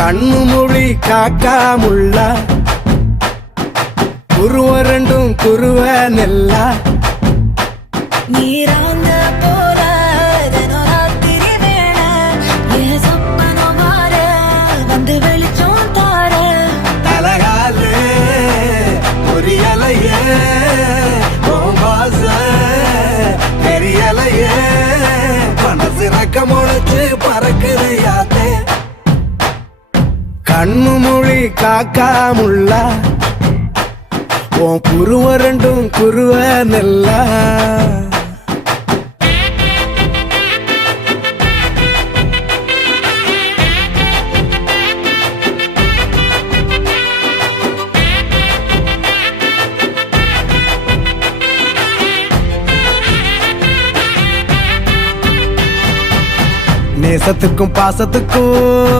கண்ணு மொழி காக்காமுள்ள குருவ ரெண்டும் குருவ நெல்லா நீராங்க போல தினராத்திரி வேண என் சொப்பனம் மாற வந்து வெளிச்சம் தார தலகாலே பொரியலையே ஓம்பாச பெரியலையே மனசு ரக்க முளைச்சு பறக்குது யாத்தே கண்ணு மொழி காக்காமுள்ள உன் குருவ ரெண்டும் குருவ நெல்லா நேசத்துக்கும் பாசத்துக்கும்